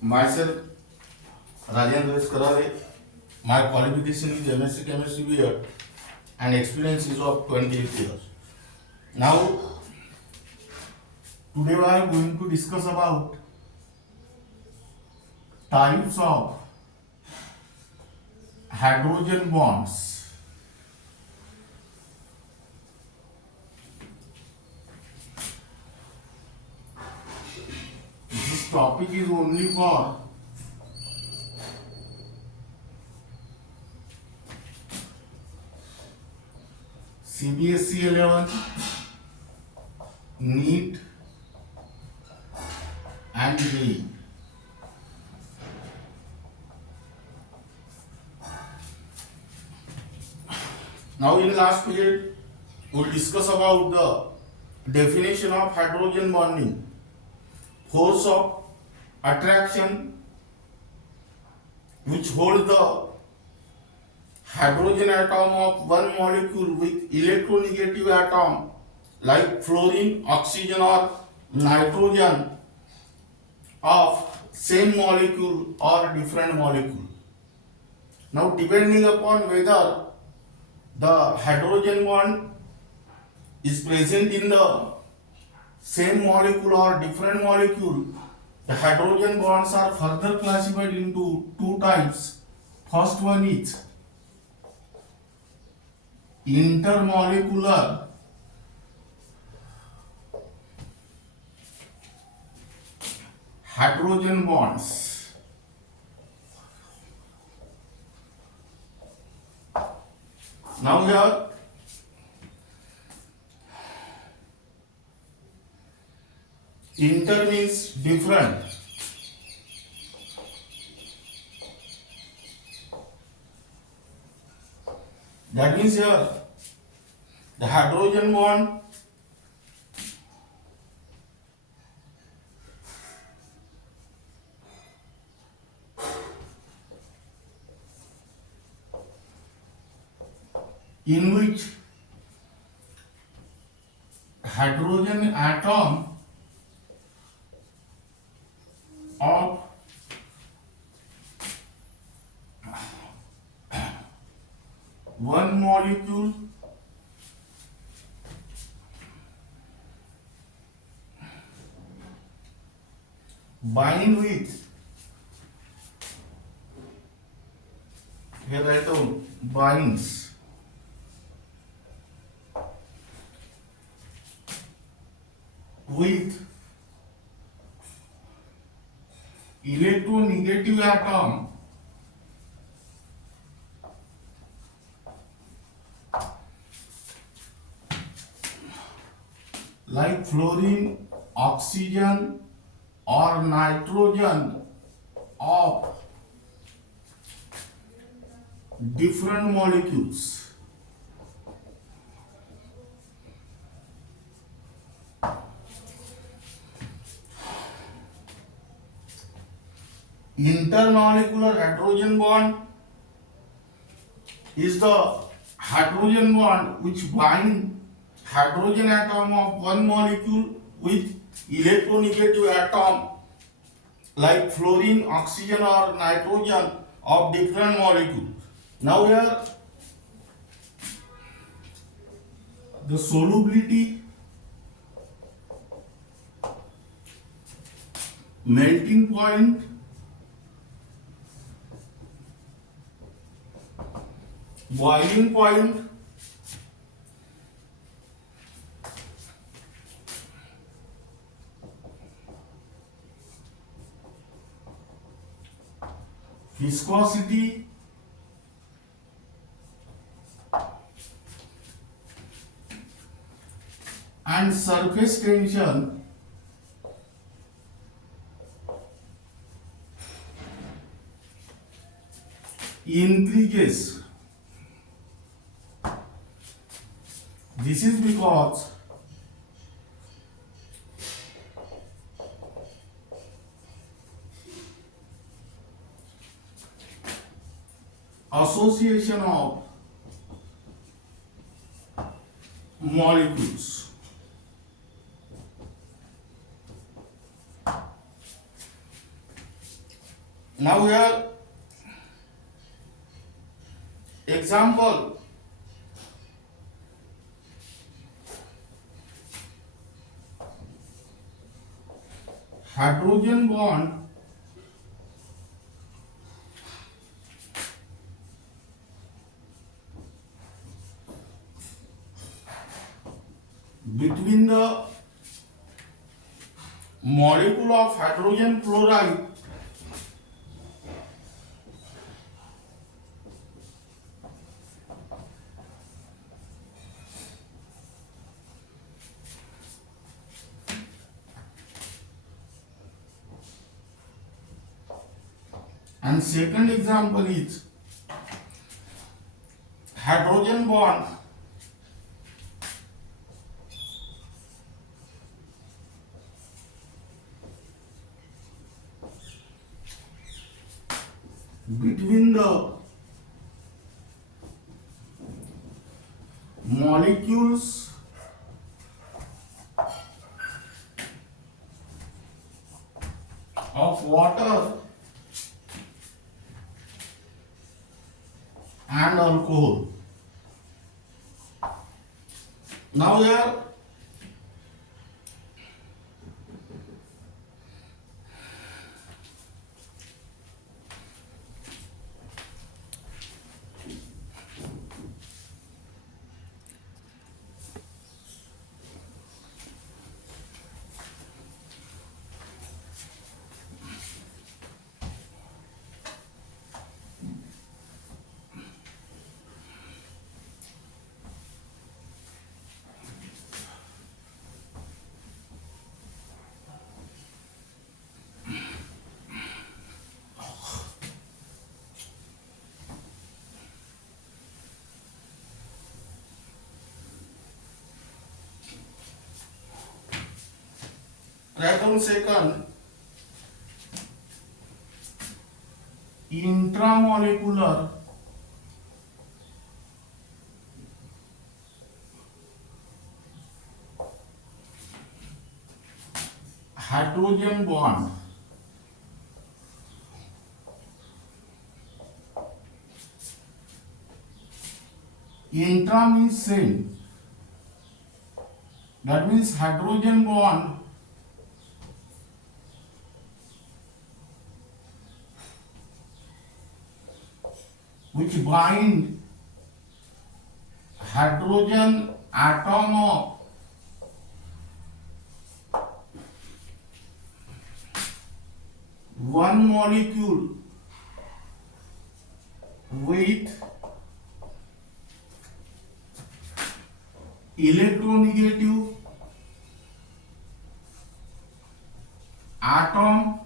Myself, Rajendra Karare. My qualification is MSc Chemistry BEd and experience is of 28 years. Now, today we are going to discuss about types of hydrogen bonds. This topic is only for CBSE 11, NEET and JEE. Now in last period, we'll discuss about the definition of hydrogen bonding, force of attraction which hold the hydrogen atom of one molecule with electronegative atom like fluorine, oxygen or nitrogen of same molecule or different molecule. Now depending upon whether the hydrogen bond is present in the same molecule or different molecule, the hydrogen bonds are further classified into two types. First one is intermolecular hydrogen bonds. Now here inter means different. That means here the hydrogen bond in which hydrogen atom of one molecule bind with, here write down, binds with electronegative atom like fluorine, oxygen or nitrogen of different molecules. Intermolecular hydrogen bond is the hydrogen bond which bind hydrogen atom of one molecule with electronegative atom like fluorine, oxygen or nitrogen of different molecules. Now here the solubility, melting point, boiling point, viscosity, and surface tension increases. This is because association of molecules. Now here example, hydrogen bond between the molecule of hydrogen fluoride and second example is hydrogen bond between the molecules of water and alcohol. Now here write down second intramolecular hydrogen bond intra means same, that means hydrogen bond which bind hydrogen atom of one molecule with electronegative atom,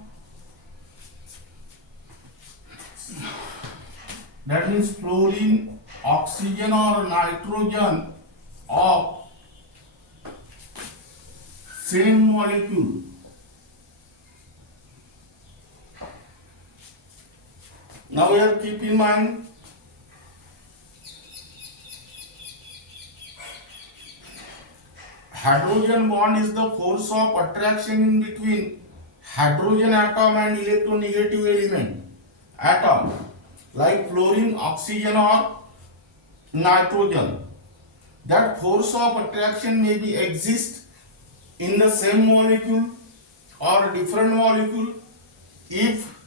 that means fluorine, oxygen or nitrogen of same molecule. Now here keep in mind hydrogen bond is the force of attraction in between hydrogen atom and electronegative element atom like fluorine, oxygen or nitrogen. That force of attraction may be exist in the same molecule or different molecule. If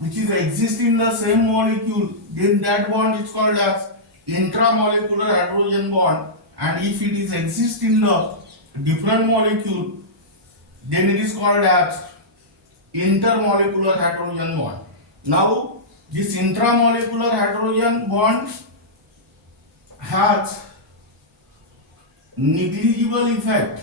which is exist in the same molecule, then that bond is called as intramolecular hydrogen bond, and if it is exist in the different molecule, then it is called as intermolecular hydrogen bond. Now this intramolecular hydrogen bond has negligible effect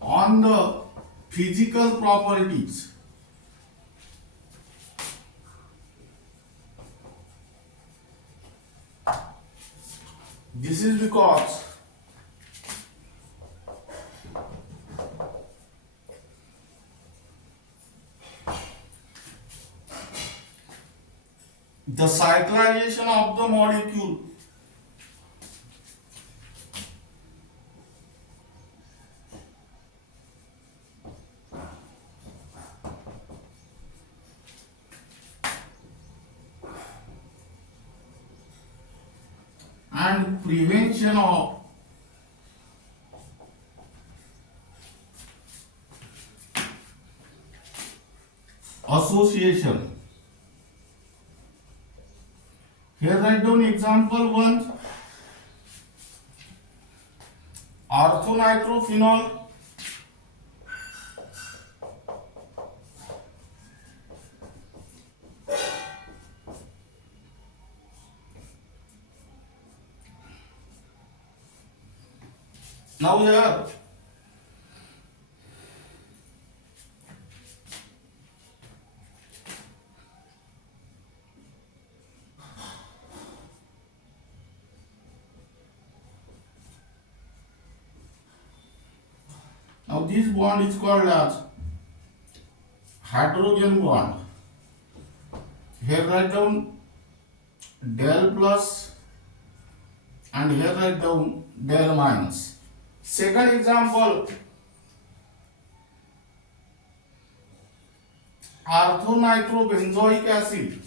on the physical properties. This is because the cyclization of the molecule and prevention of association. Here write down example 1. Orthonitrophenol now here now this bond is called as hydrogen bond. Here write down del plus and here write down del minus. Second example, orthonitrobenzoic acid.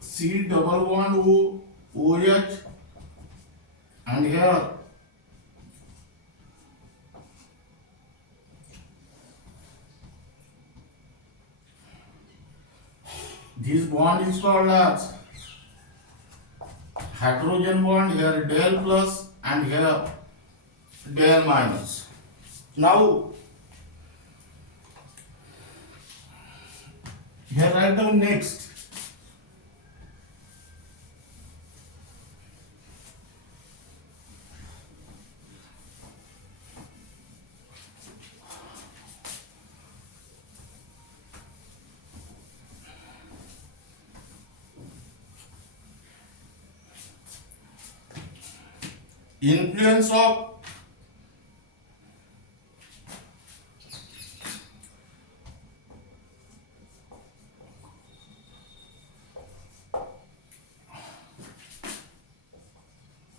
C double bond O OH and here this bond is called as hydrogen bond. Here del plus and here del minus. Now here write down next. Influence of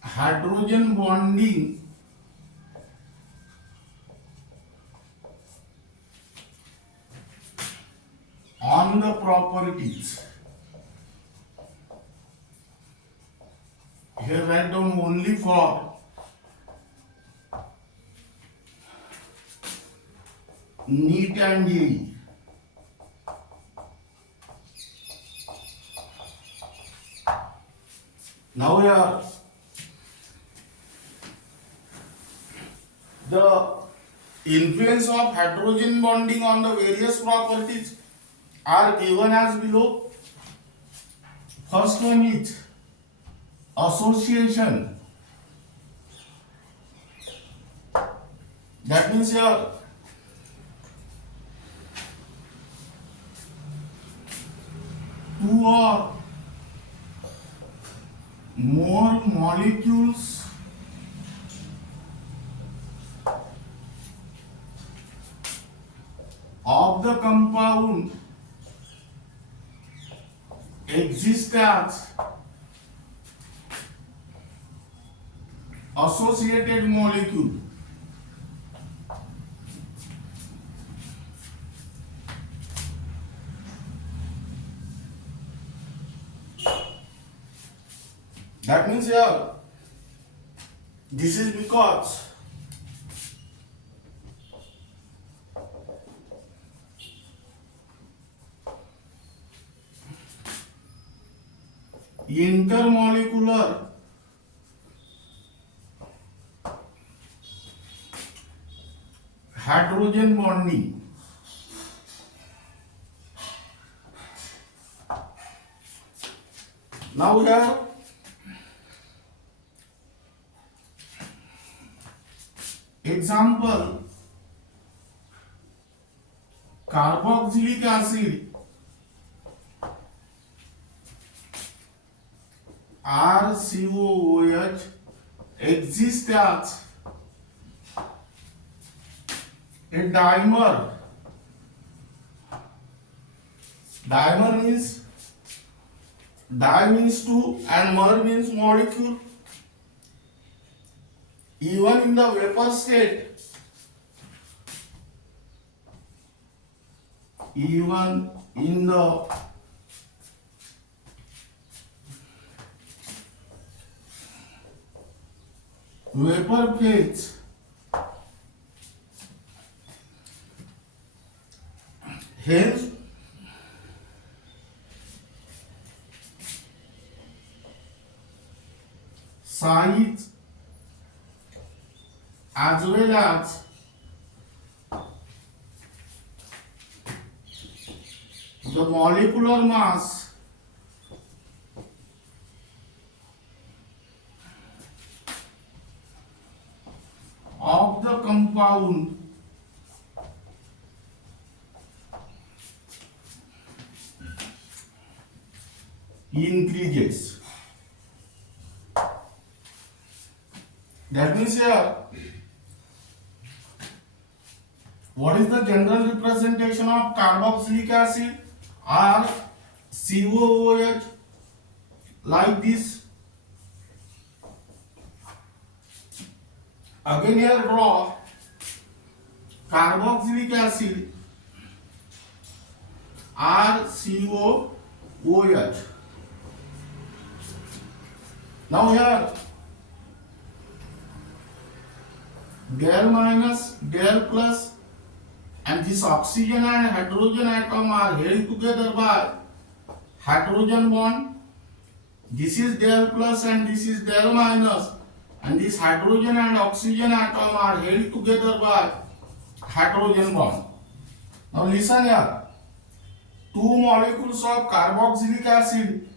hydrogen bonding on the properties. Here write down only for NEET and JEE. Now here the influence of hydrogen bonding on the various properties are given as below. First one is association. That means here two or more molecules of the compound exist as associated molecule. That means here this is because intermolecular hydrogen bonding now here example carboxylic acid RCOOH exists as a dimer. Dimer means Di means two and mer means molecule. Even in the vapor state, even in the vapor phase, hence size as well as the molecular mass of the compound increases. That means here, what is the general representation of carboxylic acid? R COOH, like this. Again here draw carboxylic acid RCOOH. Now here del minus, del plus, and this oxygen and hydrogen atom are held together by hydrogen bond. This is del plus and this is del minus, and this hydrogen and oxygen atom are held together by hydrogen bond. Now listen here. Two molecules of carboxylic acid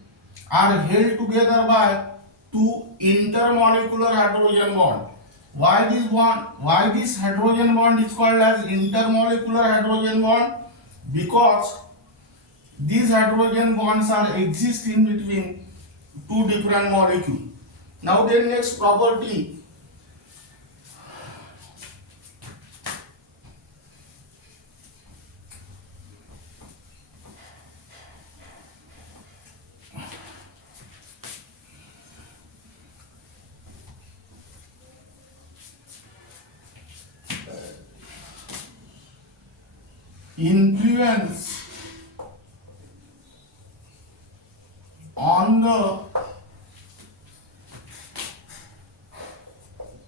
are held together by two intermolecular hydrogen bond. Why this bond? Why this hydrogen bond is called as intermolecular hydrogen bond? Because these hydrogen bonds are exist in between two different molecules. Now the next property, influence on the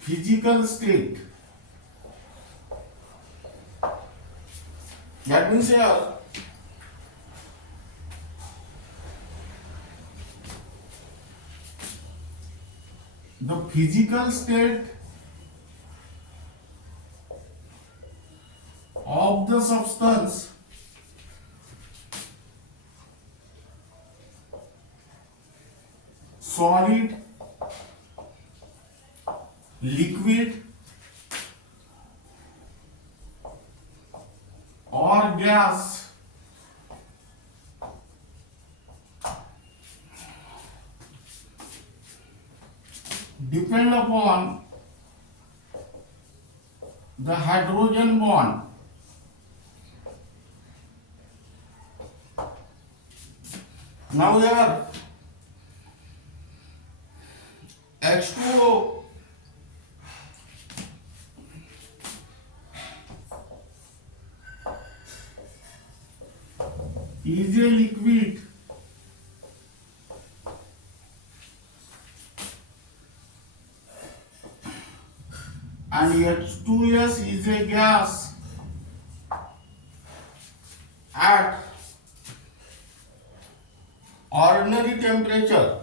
physical state. That means here the physical state of the substance solid, liquid or gas depend upon the hydrogen bond. Now here H2O is a liquid and H2S is a gas at ordinary temperature.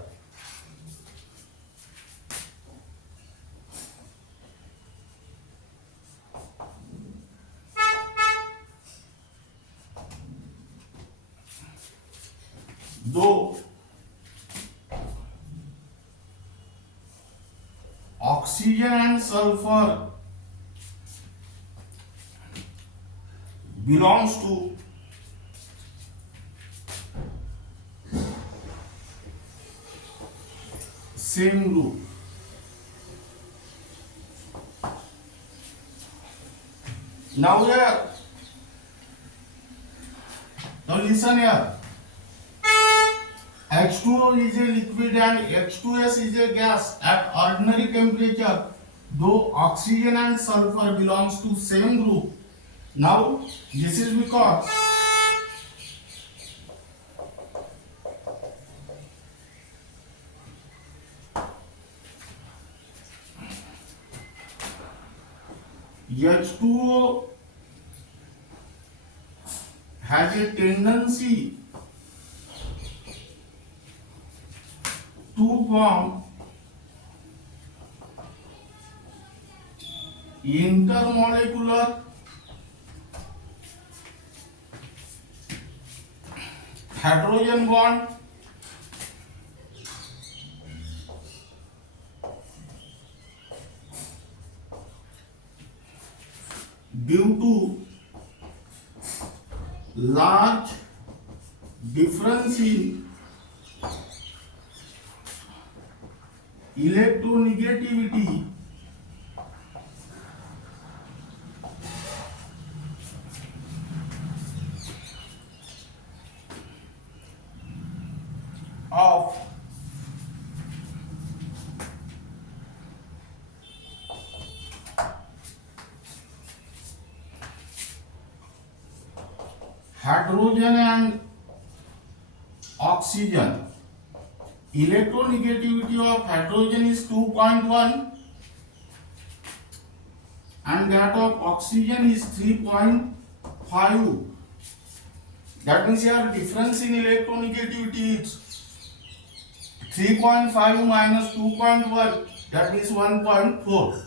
Though oxygen and sulfur belongs to same group. Now here, now listen here. H2O is a liquid and H2S is a gas at ordinary temperature, though oxygen and sulfur belongs to same group. Now this is because H2O has a tendency to form intermolecular hydrogen bond due to large difference in electronegativity of hydrogen and oxygen. Electronegativity of hydrogen is 2.1 and that of oxygen is 3.5. That means here difference in electronegativity is 3.5 minus 2.1, that means 1.4.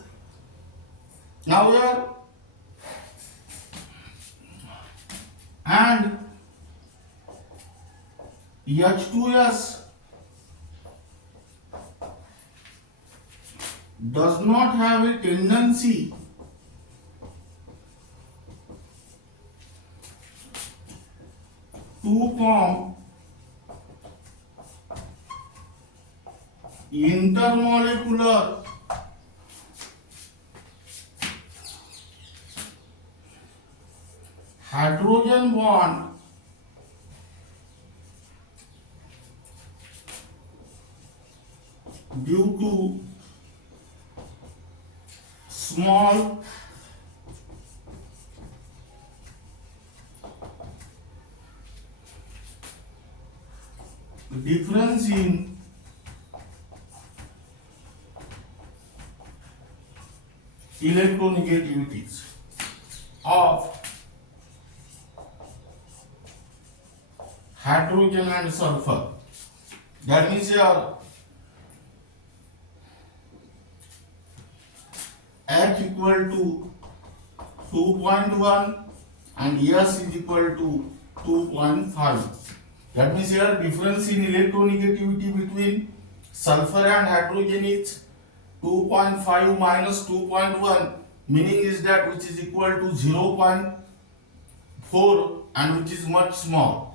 Now here and H2S does not have a tendency to form intermolecular hydrogen bond due to small difference in electronegativities of hydrogen and sulfur. That means here H equal to 2.1 and S is equal to 2.5. That means here difference in electronegativity between sulfur and hydrogen is 2.5 minus 2.1, meaning is that which is equal to 0.4 and which is much small.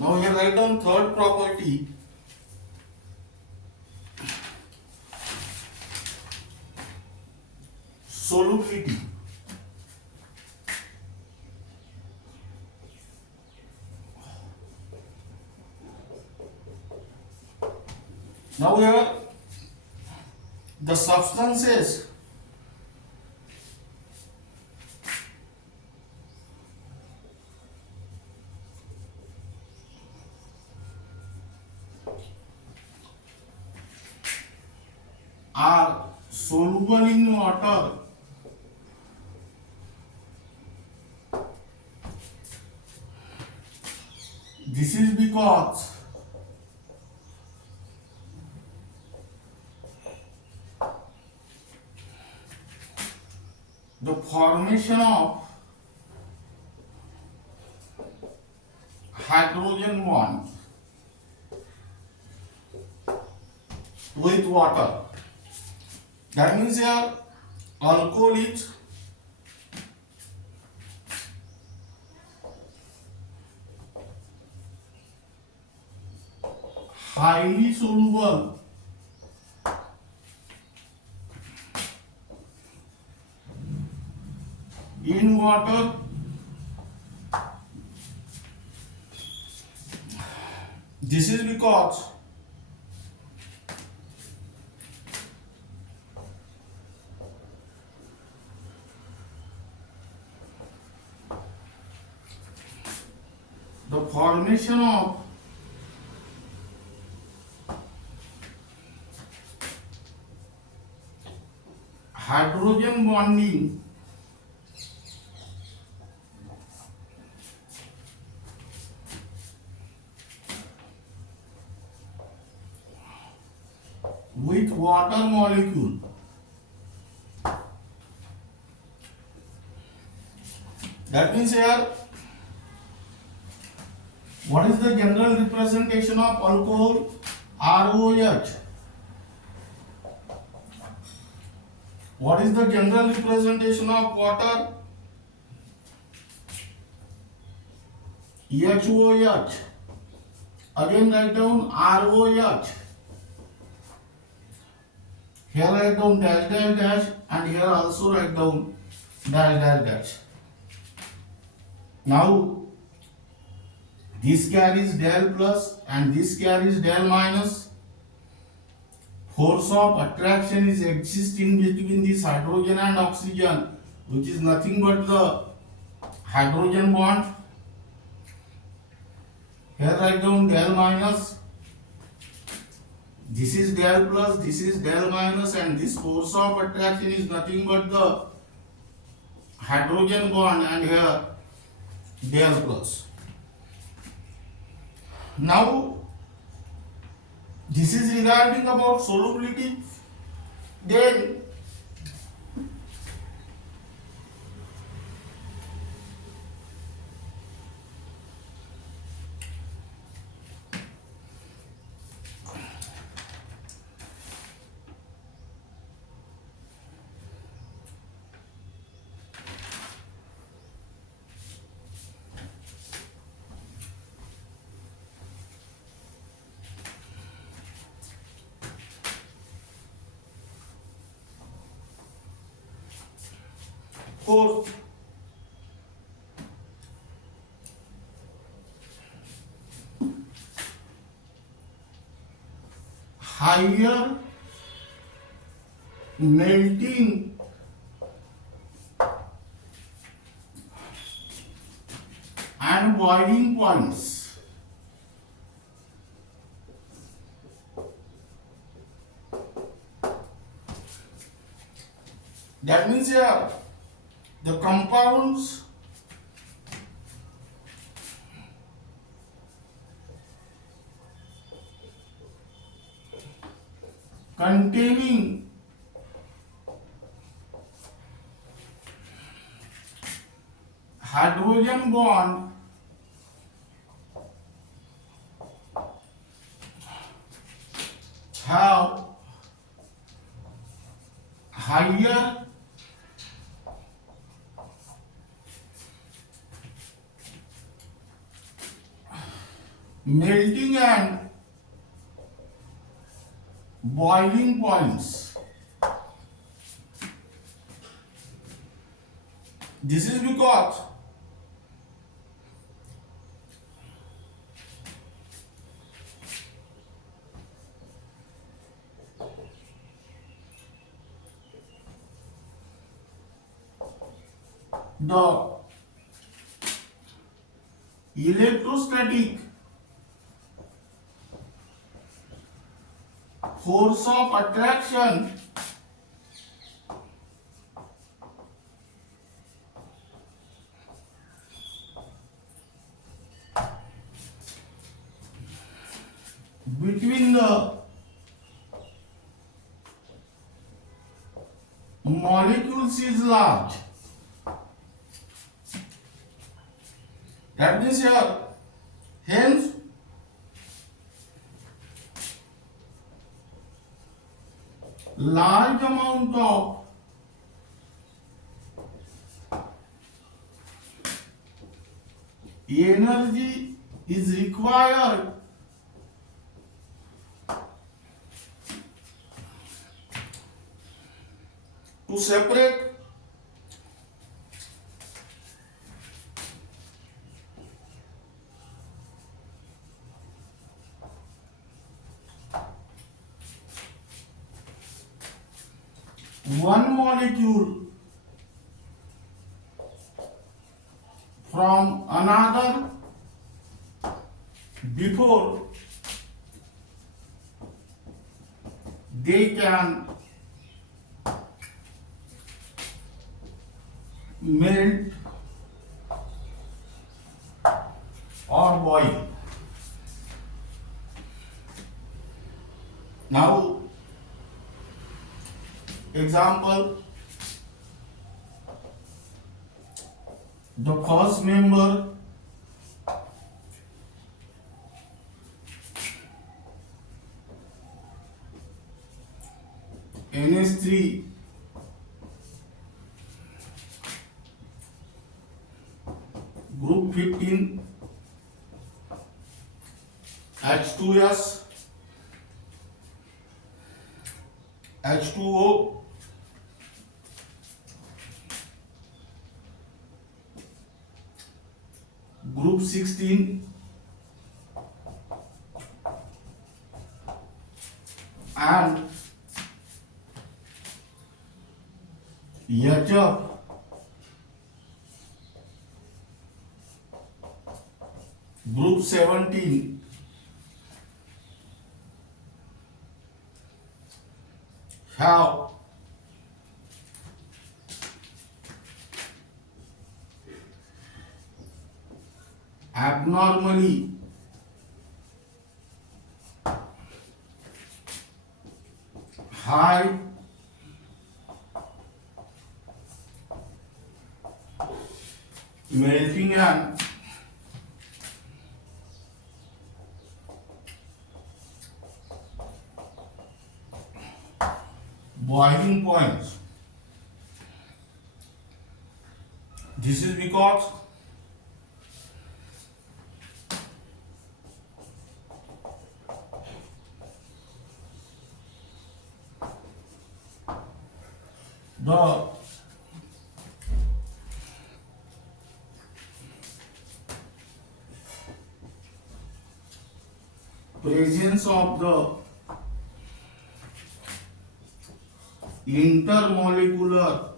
Now here write down third property. Solubility. Now here the substances are soluble in water this is because the formation of hydrogen bond with water. That means here alcohol is highly soluble in water. This is because the formation of hydrogen bonding with water molecule. That means here, what is the general representation of alcohol? ROH. What is the general representation of water? HOH. Again write down ROH. Here write down dash dash dash, and here also write down dash dash dash. Now this carries del plus and this carries del minus. Force of attraction is existing between this hydrogen and oxygen, which is nothing but the hydrogen bond. Here write down del minus. This is del plus, this is del minus, and this force of attraction is nothing but the hydrogen bond, and here del plus. Now this is regarding about solubility. Then fourth, higher melting and boiling points. That means here the compounds containing hydrogen bond have higher melting and boiling points. This is because the electrostatic force of attraction between the molecules is large. That means here, hence large amount of energy is required to separate one molecule from another before they can melt or boil. Now, example, the first member NH3 group 15 H2S H2O group 16 and HF group 17 have abnormally high melting and boiling points. This is because the presence of the intermolecular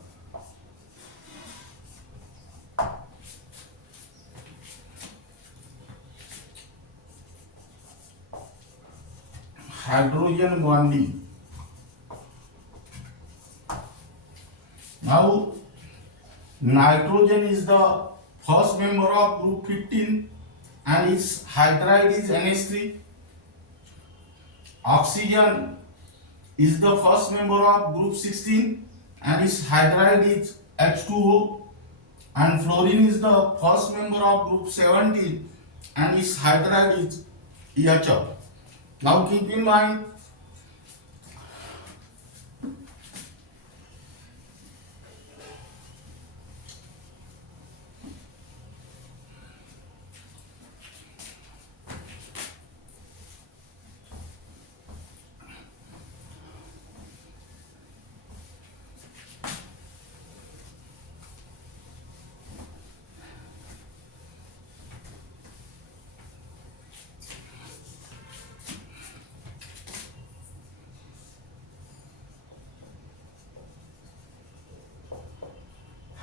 hydrogen bonding. Now, nitrogen is the first member of group 15 and its hydride is NH3. Oxygen is the first member of group 16 and its hydride is H2O, and fluorine is the first member of group 17 and its hydride is HF. Now keep in mind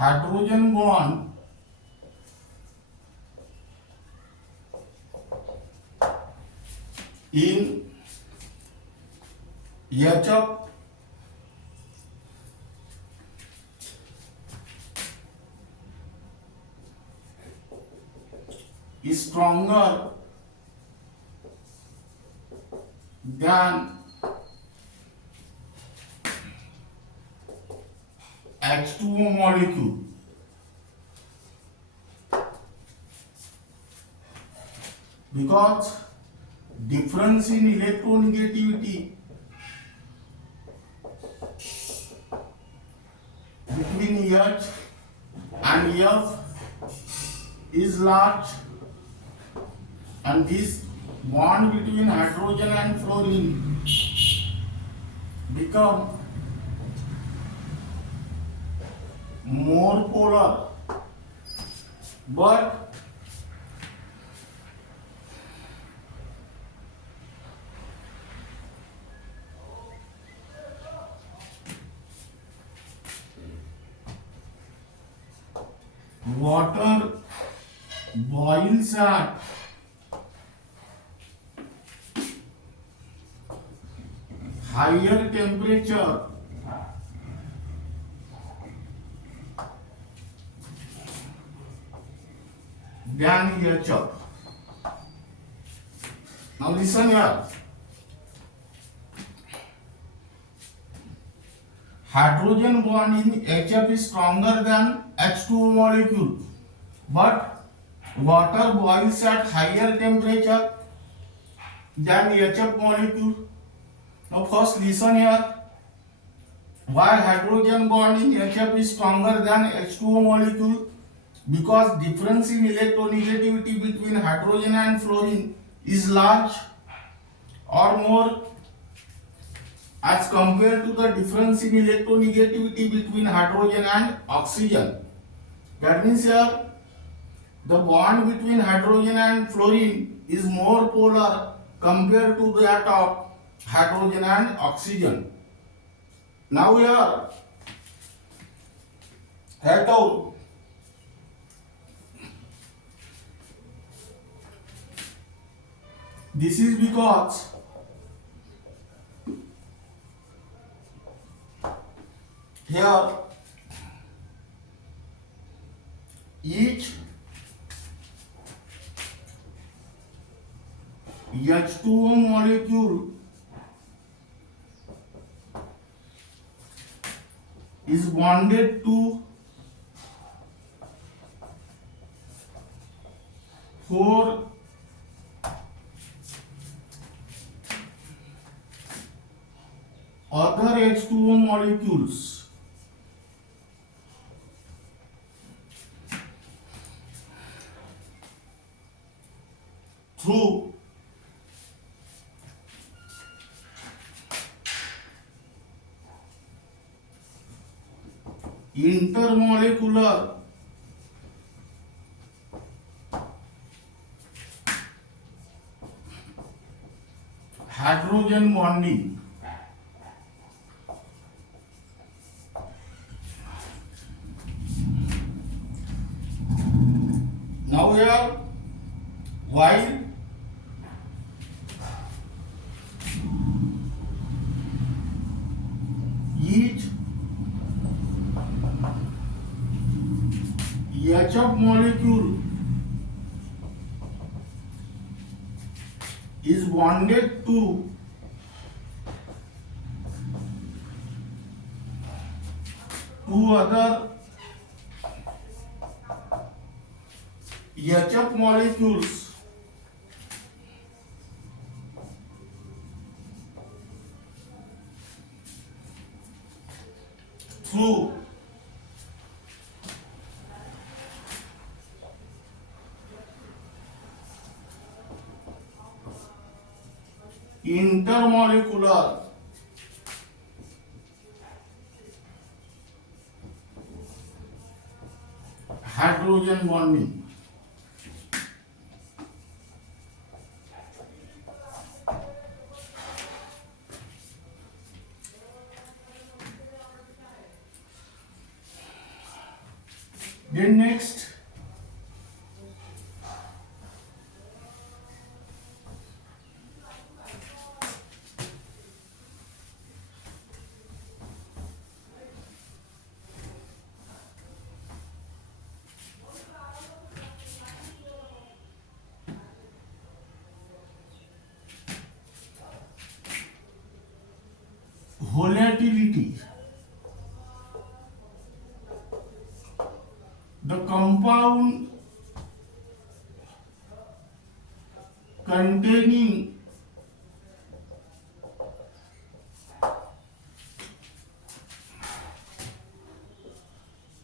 hydrogen bond in HF is stronger than H2O molecule. because difference in electronegativity between H and F is large, and this bond between hydrogen and fluorine become more polar, but water boils at higher temperature than HF. Now listen here. Hydrogen bond in HF is stronger than H2O molecule, but water boils at higher temperature than HF molecule. Now first listen here. Why hydrogen bond in HF is stronger than H2O molecule? Because difference in electronegativity between hydrogen and fluorine is large or more as compared to the difference in electronegativity between hydrogen and oxygen. That means here the bond between hydrogen and fluorine is more polar compared to that of hydrogen and oxygen. Now here, write out this is because here each H2O molecule is bonded to 4 other H2O molecules. Through intermolecular hydrogen bonding. Now here, while each HF molecule is bonded to two other HF molecules through intermolecular hydrogen bonding. Then next, volatility. The compound containing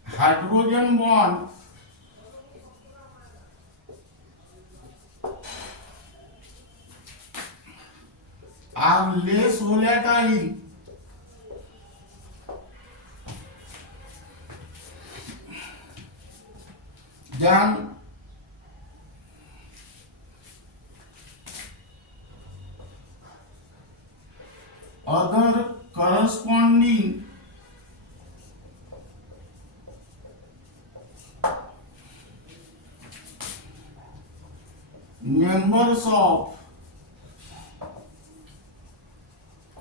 hydrogen bond are less volatile than other corresponding members of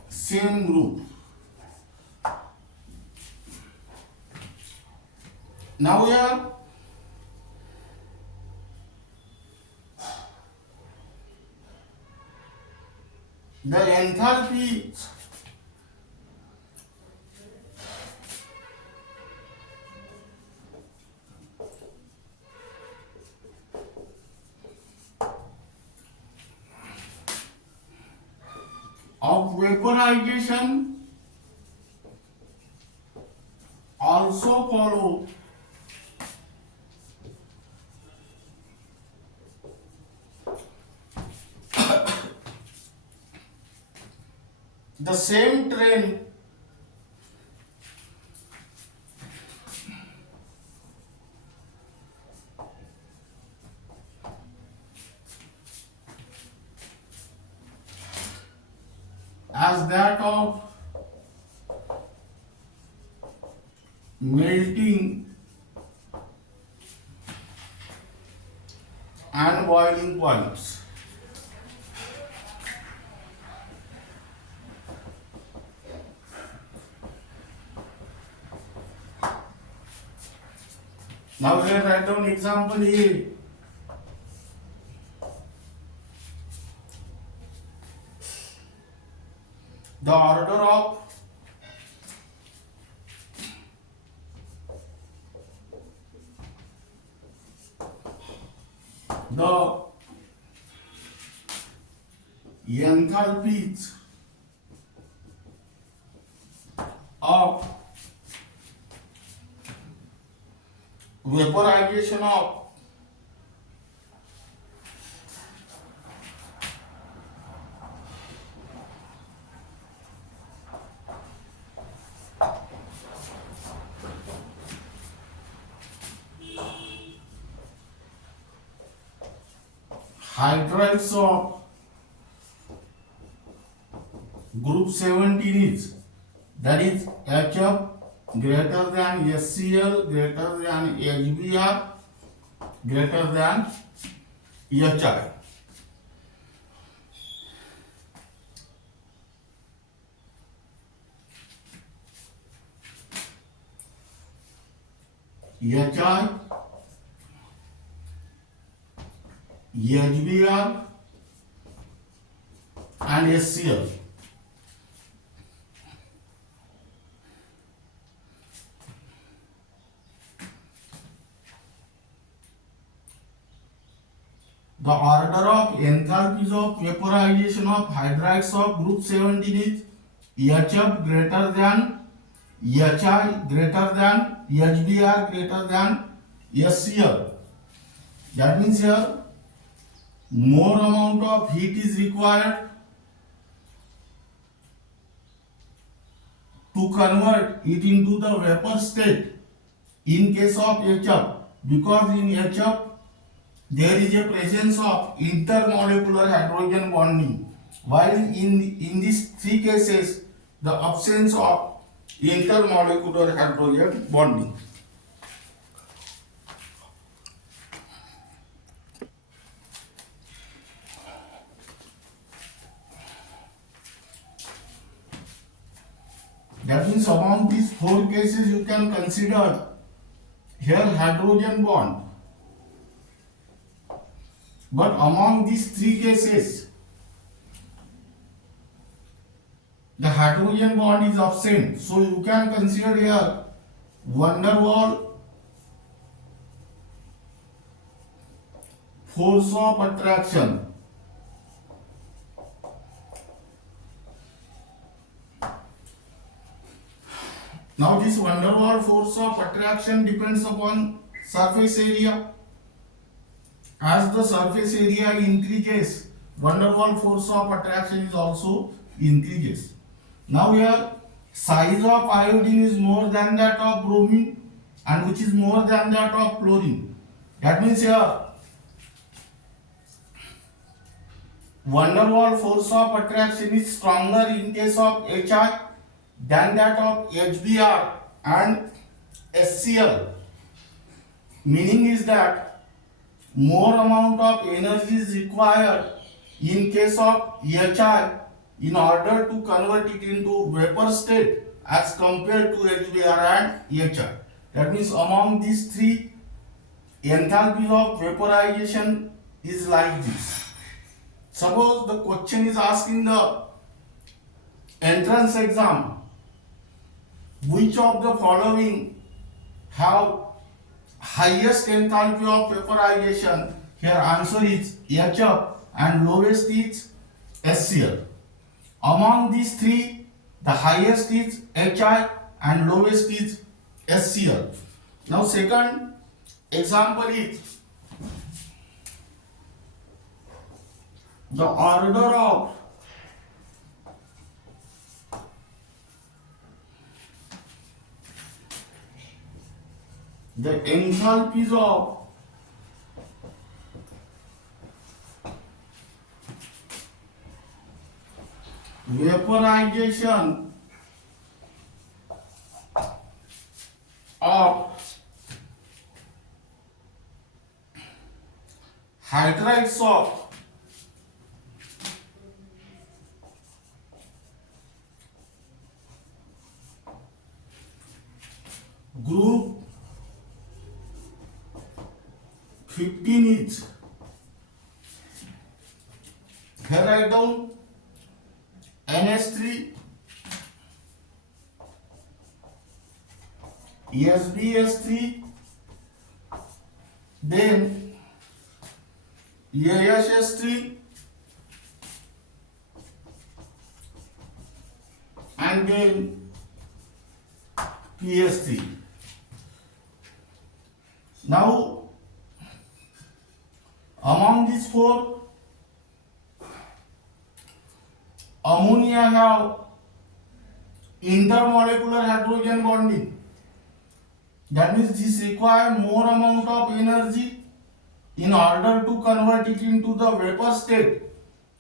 same group. Now here the enthalpy of vaporization also follow the same trend as that of melting and boiling points. Now we will write down example A. The order of the enthalpies of vaporization of hydrides of group 17 is, that is HF greater than HCl greater than HBr greater than HI. HI, HBr and HCl. The order of enthalpies of vaporization of hydrides of group 17 is HF greater than HI greater than HBr greater than HCl. That means here more amount of heat is required to convert it into the vapor state in case of HF, because in HF there is a presence of intermolecular hydrogen bonding, while in these three cases the absence of intermolecular hydrogen bonding. That means among these four cases you can consider here hydrogen bond. But among these three cases, the hydrogen bond is absent. So you can consider here van der Waals force of attraction. Now this van der Waals force of attraction depends upon surface area. As the surface area increases, van der Waals force of attraction is also increases. Now here size of iodine is more than that of bromine and which is more than that of chlorine. That means here van der Waals force of attraction is stronger in case of HI than that of HBr and SCl. Meaning is that more amount of energy is required in case of HI in order to convert it into vapor state as compared to HBr and HI. That means among these three, enthalpy of vaporization is like this. Suppose the question is asking the entrance exam, which of the following have highest enthalpy of vaporization? Here answer is HF and lowest is SCl. Among these three, the highest is HI and lowest is SCl. Now second example is the order of the enthalpies of vaporization of hydrides of group 15 is, here write down NH3, SBS3, then ASS3 and then PS3. Now among these four, ammonia have intermolecular hydrogen bonding. That means this require more amount of energy in order to convert it into the vapor state.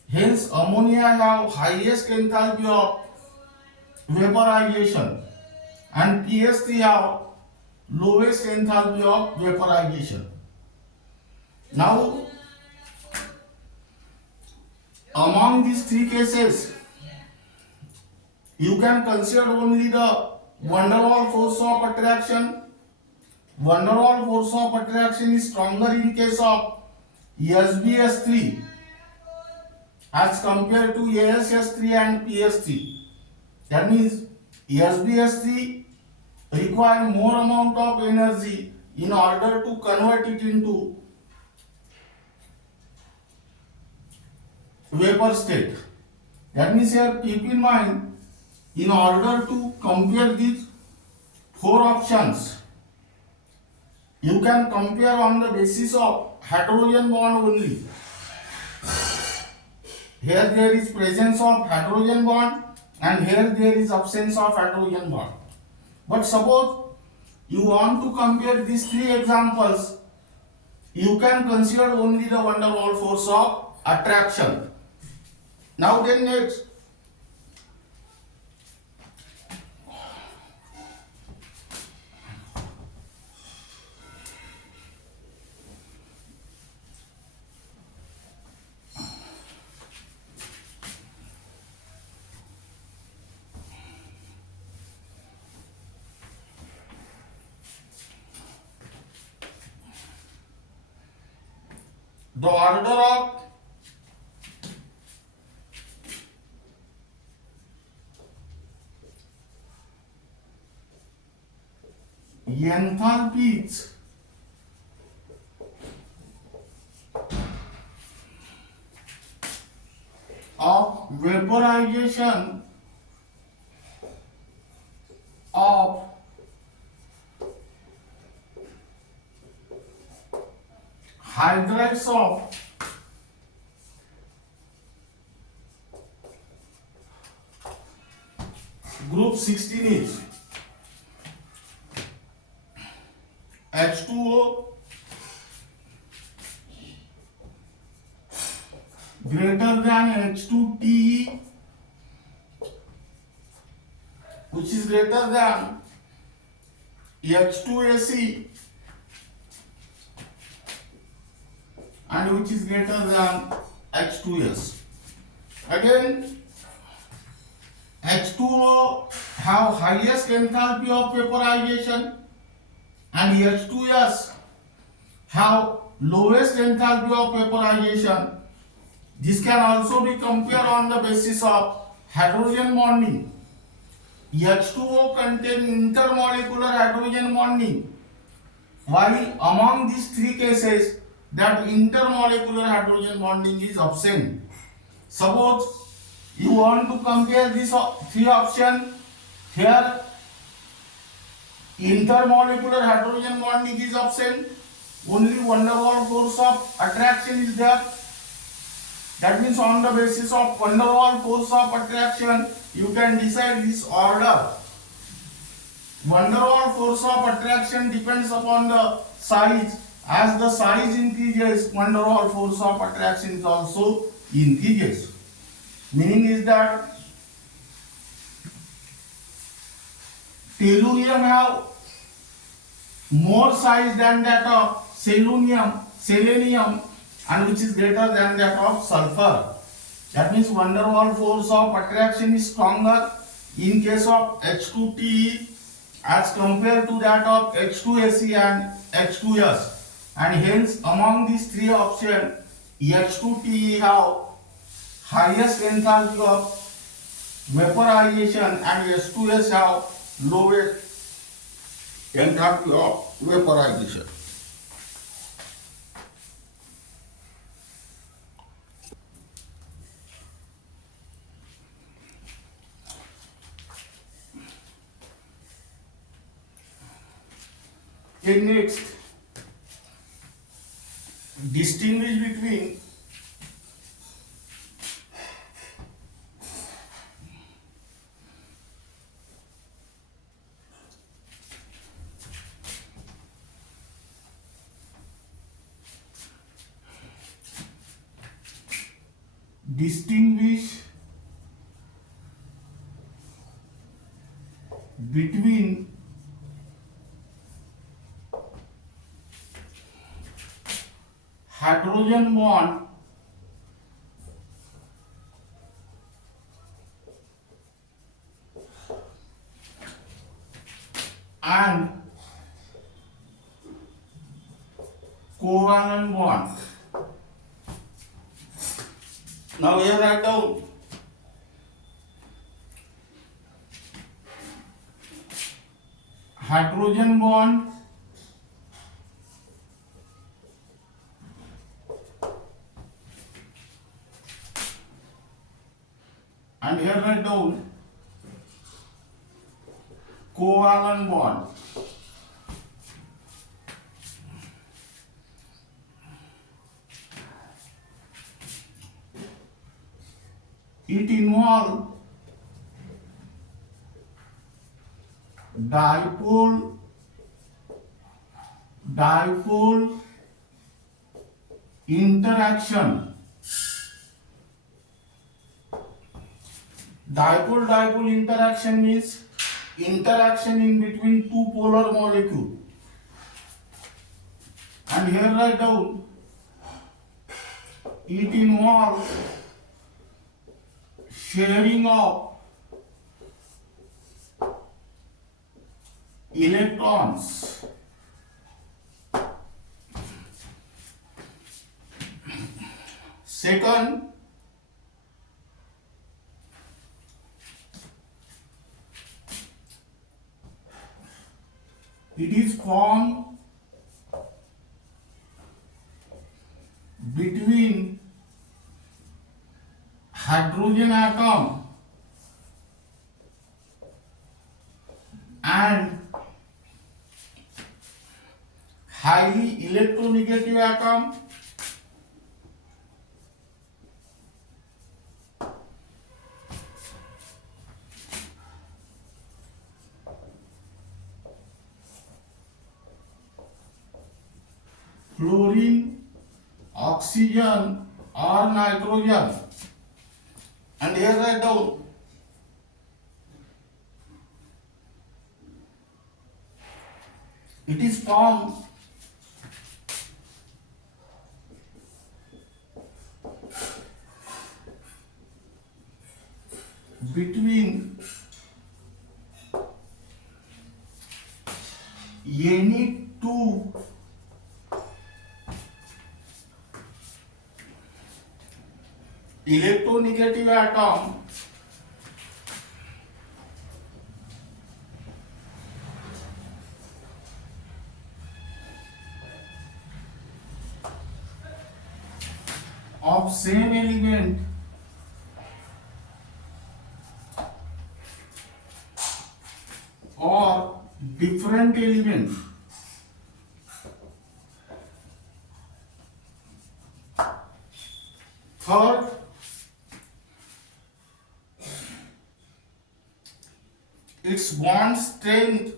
Hence ammonia have highest enthalpy of vaporization and PS3 have lowest enthalpy of vaporization. Now among these three cases, you can consider only the van der Waals force of attraction. Van der Waals force of attraction is stronger in case of SBS3 as compared to ASS3 and PS3. That means SBS3 require more amount of energy in order to convert it into vapor state. That means here keep in mind, in order to compare these four options, you can compare on the basis of hydrogen bond only. Here there is presence of hydrogen bond and here there is absence of hydrogen bond. But suppose you want to compare these three examples, you can consider only the van der Waals force of attraction. Now then next, the order of enthalpies of vaporization of hydrides of group 16 is H2O greater than H2TE, which is greater than H2AC, and which is greater than H2S. Again, H2O have highest enthalpy of vaporization and H2S have lowest enthalpy of vaporization. This can also be compared on the basis of hydrogen bonding. H2O contains intermolecular hydrogen bonding, while among these three cases that intermolecular hydrogen bonding is absent. Suppose you want to compare these three options. Here intermolecular hydrogen bonding is absent, only van der Waals force of attraction is there. That means on the basis of van der Waals force of attraction, you can decide this order. Van der Waals force of attraction depends upon the size. As the size increases, van der Waals force of attraction is also increases. Meaning is that tellurium have more size than that of selenium, and which is greater than that of sulfur. That means van der Waals force of attraction is stronger in case of H2TE as compared to that of H2AC and H2S, and hence among these three options H2TE have highest enthalpy of vaporization and H2S have lowest enthalpy of vaporization. Okay, next, distinguish between hydrogen bond and covalent bond. Now here write down hydrogen bond and here write down covalent bond. It involves dipole interaction. Dipole interaction means interaction in between two polar molecules. And here write down it involves sharing of electrons. Second, it is formed between hydrogen atom and highly electronegative atom fluorine, oxygen or nitrogen. And here write down it is formed between any two electronegative atom of same element or different element. Third, its bond strength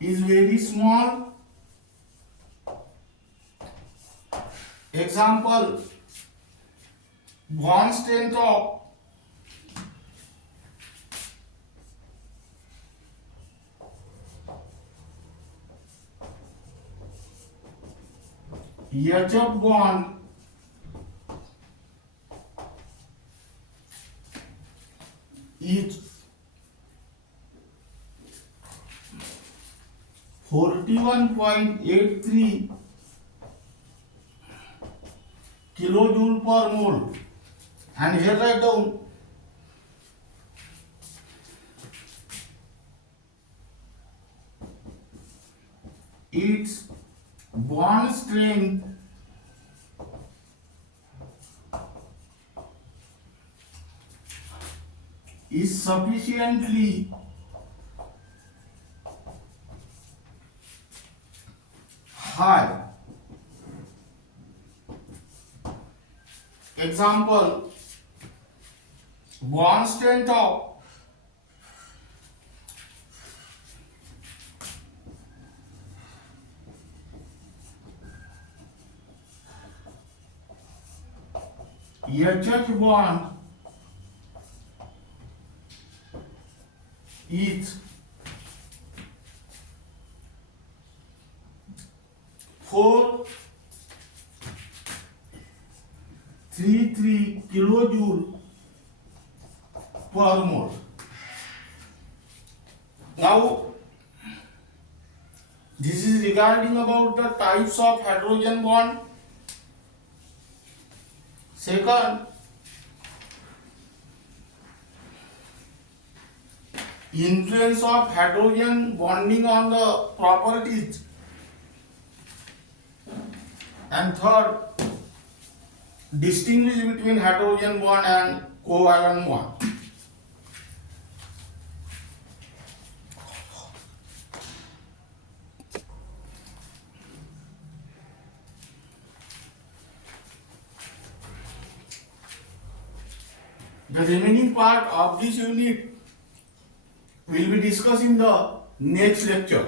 is very small. Example, bond strength of HF bond is 41.83 kilojoule per mole. And here write down its bond strength is sufficiently high. Example, bond strength of HH bond is 433 kilojoule per mole. Now, this is regarding about the types of hydrogen bond. Second, influence of hydrogen bonding on the properties. And third, distinguish between hydrogen bond and covalent bond. The remaining part of this unit will be discussed in the next lecture.